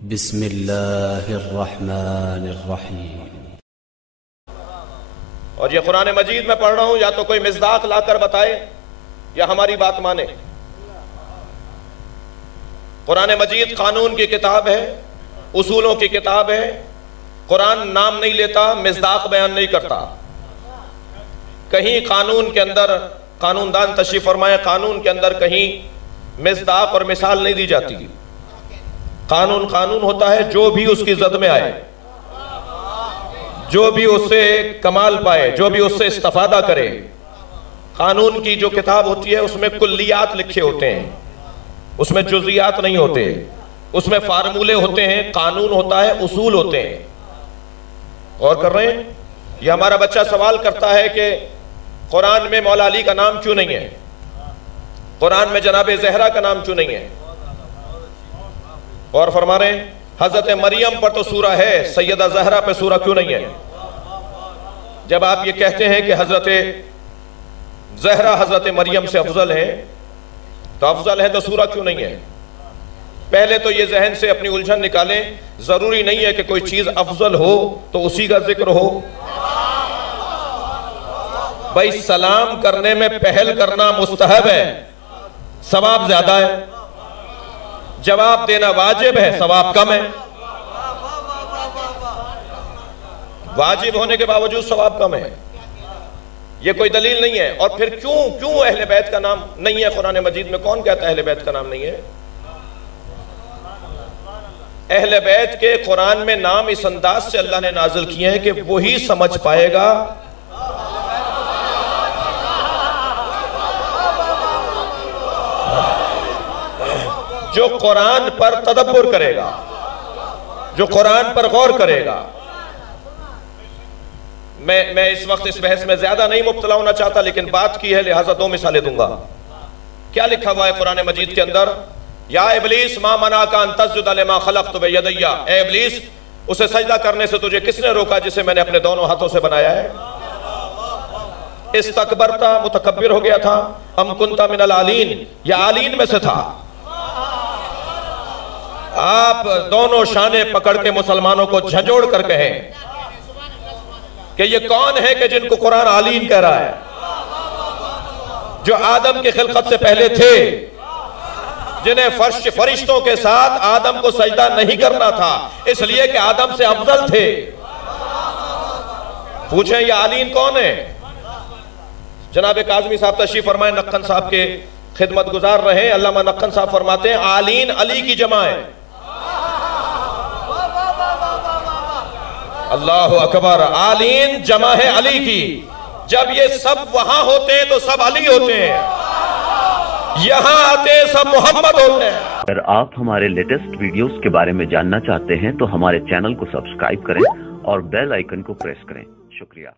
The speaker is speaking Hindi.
बिस्मिल्लाहिर्रहमानिर्रहीम। और ये कुरान मजीद में पढ़ रहा हूं, या तो कोई मिज़दाक लाकर बताए या हमारी बात माने। कुरान मजीद कानून की किताब है, उसूलों की किताब है। कुरान नाम नहीं लेता, मिज़दाक बयान नहीं करता। कहीं कानून के अंदर, कानूनदान तशरीफ फरमाए, कानून के अंदर कहीं मिज़दाक और मिसाल नहीं दी जाती। कानून कानून होता है, जो भी उसकी जद में आए, जो भी उससे कमाल पाए, जो भी उससे इस्तिफादा करे। कानून की जो किताब होती है उसमें कुल्लियात लिखे होते हैं, उसमें जुज़ियात नहीं होते, उसमें फार्मूले होते हैं। कानून होता है, उसूल होते हैं। और कर रहे हैं, ये हमारा बच्चा सवाल करता है कि कुरान में मौला अली का नाम क्यों नहीं है, कुरान में जनाब ज़हरा का नाम क्यों नहीं है। और फरमा रहे हैं हजरत मरियम पर तो सूरा है, सैयदा ज़हरा पे सूरा क्यों नहीं है। जब आप ये कहते हैं कि हजरत ज़हरा हजरत मरियम से अफजल है, तो अफजल है तो सूरा क्यों नहीं है। पहले तो ये जहन से अपनी उलझन निकालें, जरूरी नहीं है कि कोई चीज अफजल हो तो उसी का जिक्र हो। भाई सलाम करने में पहल करना मुस्तहब है, सवाब ज्यादा है। जवाब देना वाजिब है, सवाब कम है। वाजिब होने के बावजूद सवाब कम है, यह कोई दलील नहीं है। और फिर क्यों अहले बैत का नाम नहीं है कुरान मजीद में। कौन कहता है अहले बैत का नाम नहीं है। अहले बैत के कुरान में नाम इस अंदाज से अल्लाह ने नाजिल किए हैं कि वही समझ पाएगा जो कुरान पर तदब्बुर करेगा, जो कुरान पर गौर करेगा। मैं इस वक्त इस बहस में ज्यादा नहीं मुब्तला होना चाहता, लेकिन बात की है लिहाजा दो मिसालें दूंगा। क्या लिखा हुआ है कुरान मजीद के अंदर, या इब्लीस मा मना का तस्जुद लिमा खलक़तु बियदैया। ए इब्लीस, उसे सजदा करने से तुझे किसने रोका जिसे मैंने अपने दोनों हाथों से बनाया है। इस्तकबरता, मुतकब्बिर हो गया था। अम कुंता मिनल आलीन, या आलीन में से था। आप दोनों शाने पकड़ के मुसलमानों को झंझोड़ कर कहें कि ये कौन है कि जिनको कुरान आलीन कह रहा है, जो आदम की खिलकत से पहले थे, जिन्हें फरिश्तों के साथ आदम को सजदा नहीं करना था इसलिए कि आदम से अफजल थे। पूछें ये आलीन कौन है। जनाब काज़मी साहब तशरीफ फरमाए, नक्कन साहब के खिदमत गुजार रहे। अल्लामा नक्कन साहब फरमाते हैं आलीन अली की जमा है। अल्लाहु अकबर, आलीन जमा है अली की। जब ये सब वहां होते हैं तो सब अली होते हैं, यहां आते सब मोहम्मद होते हैं। अगर आप हमारे लेटेस्ट वीडियोस के बारे में जानना चाहते हैं तो हमारे चैनल को सब्सक्राइब करें और बेल आइकन को प्रेस करें। शुक्रिया।